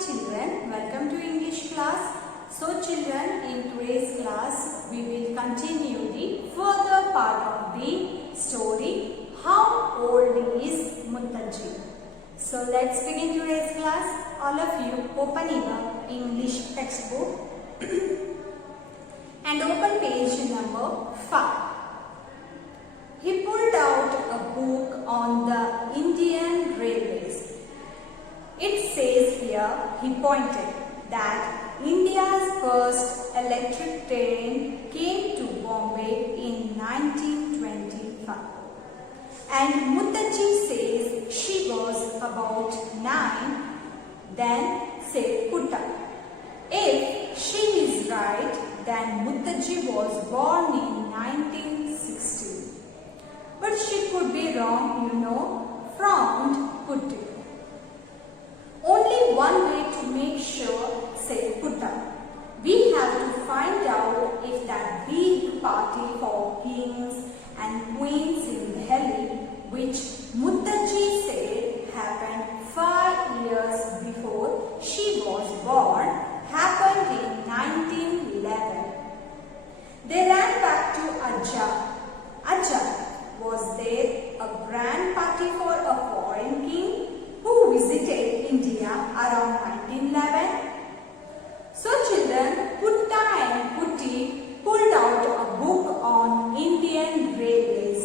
children, welcome to English class. So children, in today's class we will continue the further part of the story, How Old is Muttaji? So let's begin today's class. All of you open your English textbook and open page number 5. He pulled out a book on the Indian Railways. It says here, he pointed, that India's first electric train came to Bombay in 1925. And Muttaji says she was about 9, then said Putta. If she is right, then Muttaji was born in 1960. But she could be wrong, frowned Putta. Only one way to make sure, said Putta. We have to find out if that big party for kings and queens in Delhi, which Muttaji said happened 5 years before she was born, happened in 1911. They ran back to Ajja. Ajja, was there a grand party for a foreign king who visited India around 1911? So children, Putta and Putti pulled out a book on Indian railways.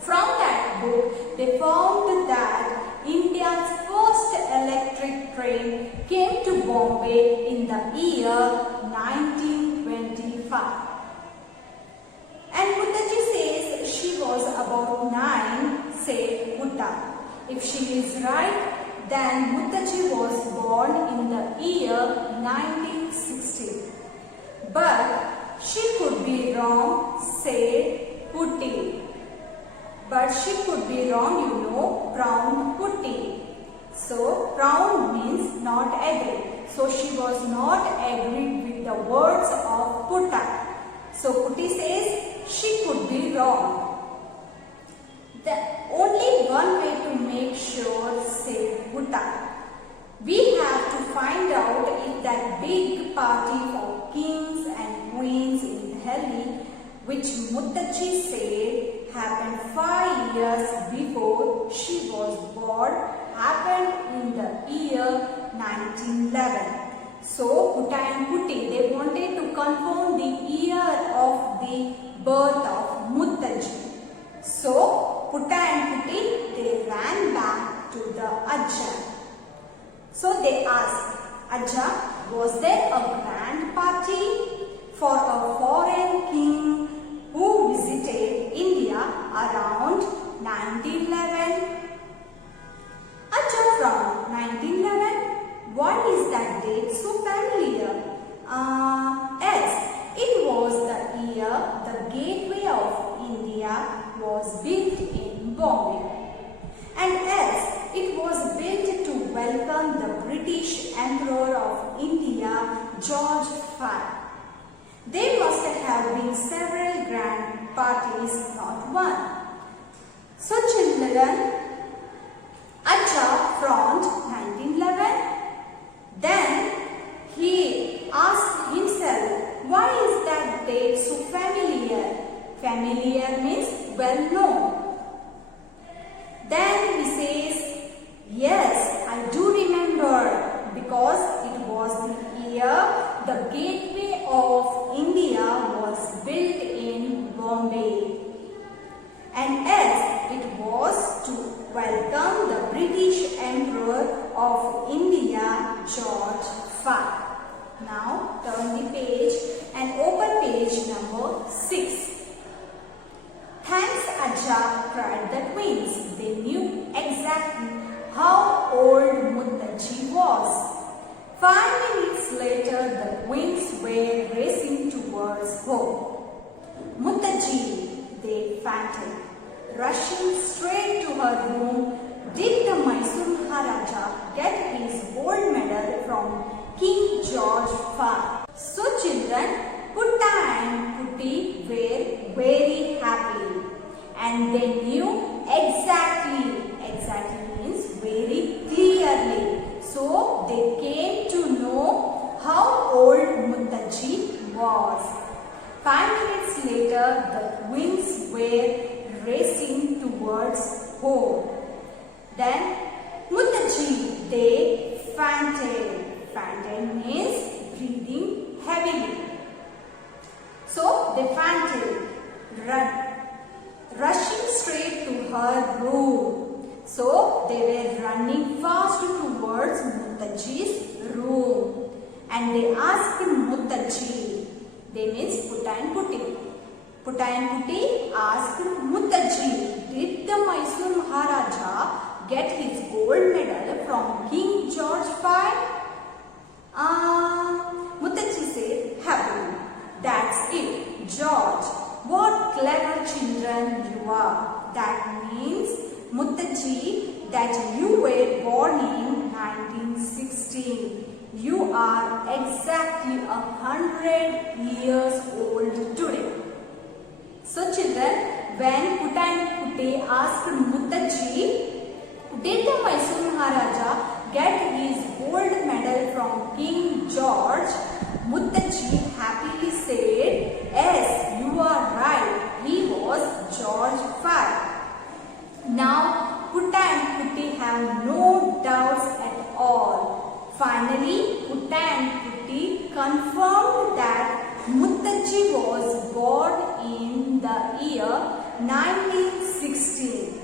From that book, they found that India's first electric train came to Bombay in the year 1925. And Muttaji says she was about 9, said Putta. If she is right, then Muttaji was born in the year 1960. But she could be wrong, said Putti. But she could be wrong, frowned Putti. So, frown means not agree. So, she was not agreed with the words of Putta. So, Putti says she could be wrong. The only one way to make sure, said Putta. We have to find out if that big party for kings and queens in Delhi, which Muttaji said happened 5 years before she was born, happened in the year 1911. So, Putta and Putti, they wanted to confirm the year of the birth of Muttaji. So, Putta and Putti, they ran back to the Ajja. So, they asked, Ajja, was there a grand party for a foreign king who visited India around 1911? Ajja frowned. 1911? Why is that date so familiar? Yes, it was the year the gateway of India was built in Bombay. And as it was built to welcome the British Emperor of India, George V. There must have been several grand parties, not one. So children, Ajja frowned 1911. Then he asked himself, why is that date so familiar? Familiar means well known. Then he says, yes, I do remember, because it was the year the gateway of India was built in Bombay. And as it was to welcome the British Emperor of India, George V. Now turn the page and open page number 6. Thanks, Ajja, cried the twins. They knew exactly how old Muttaji was. 5 minutes later, the twins were racing towards home. Muttaji, they panted. Rushing straight to her room, did the Mysore Maharaja get his gold medal from King George V? So children, Putta and Putti were very happy. And they knew exactly means very clearly. So they the twins were racing towards home. Then Mutaji, they fainted. Fainted means breathing heavily. So they fainted, rushing straight to her room. So they were running fast towards Mutaji's room. And they asked Mutaji, they means Putta and Putti. Putta and Putti asked Mutaji, did the Mysore Maharaja get his gold medal from King George V? Mutaji said happily, that's it, George. What clever children you are. That means, Mutaji, that you were born in 1916. You are exactly 100 years old today. So children, when Putta and Putti asked Mutaji, did the Mysore Maharaja get his gold medal from King George? Mutaji happily said, yes, you are right. He was George V. Now, Putta and Putti have no doubts at all. Finally, Putta and Putti confirmed that Mutaji was born in the year 1916.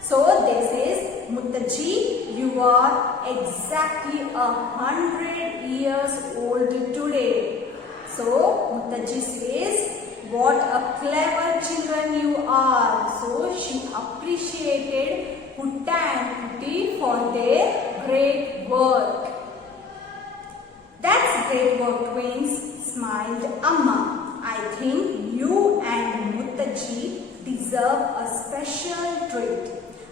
So they says, Mutaji, you are exactly 100 years old today. So Mutaji says, what a clever children you are. So she appreciated Putta and Putti for their great work. That's great work, twins, smiled Amma. I think you and Mutaji deserve a special treat.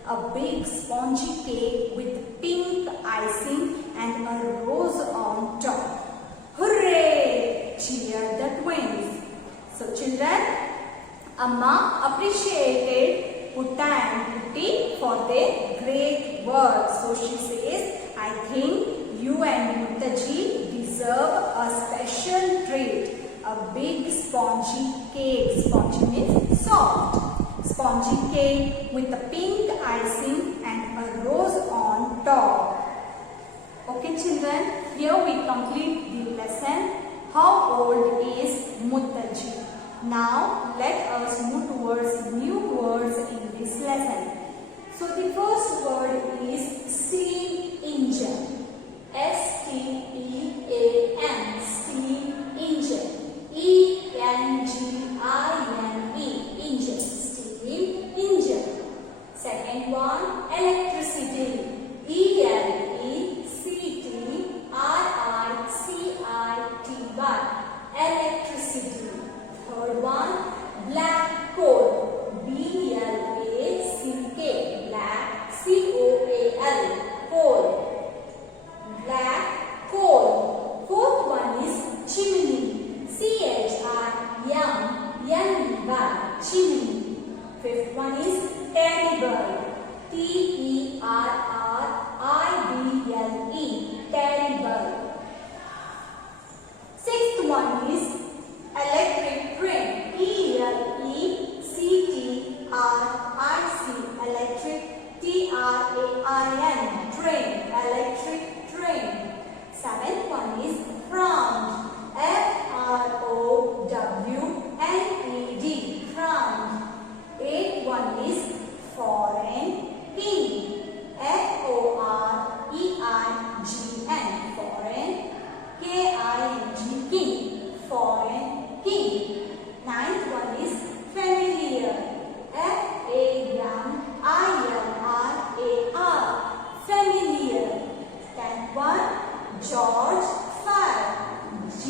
A big spongy cake with pink icing and a rose on top. Hooray! Cheered the twins. So children, Amma appreciated Putta and Putti for their great work. So she says, I think you and Mutaji deserve a special treat. A big spongy cake. Spongy means soft. Spongy cake with a pink icing and a rose on top. Okay children, here we complete the lesson. How old is Mutaji? Now let us move towards new words in this lesson. So the first word is steam engine. S-T-E-A-M, steam engine. E-N-G-I-N-E, engine, steam engine. Second one, electricity. E-L-E-C-T-R-I-C-I-T-Y, electricity. Third one, black coal. B-L-A-C-K, black, C-O-A-L, coal. Black coal. Fourth one is chimney. C-H-I-M-N-E-Y, chimney. Fifth one is terrible. T-E-R-R-I-B-L-E, terrible. Sixth one is electric train. E-L-E-C-T-R-I-C, electric, T-R-A-I-N, train, electric train. Seventh one is frown. F-R-O-W-N-E-D, frown. Eighth one is foreign king. F-O-R-E-I-G-N, foreign, K-I-N-G, king, foreign king. Ninth one is familiar. F-A-M-I-L-R-A-R, familiar. Tenth one, George V.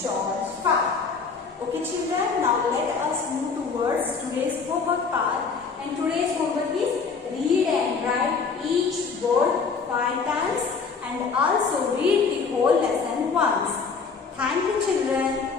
George Park. Okay children, now let us move towards today's homework part. And today's homework is read and write each word 5 times and also read the whole lesson once. Thank you children.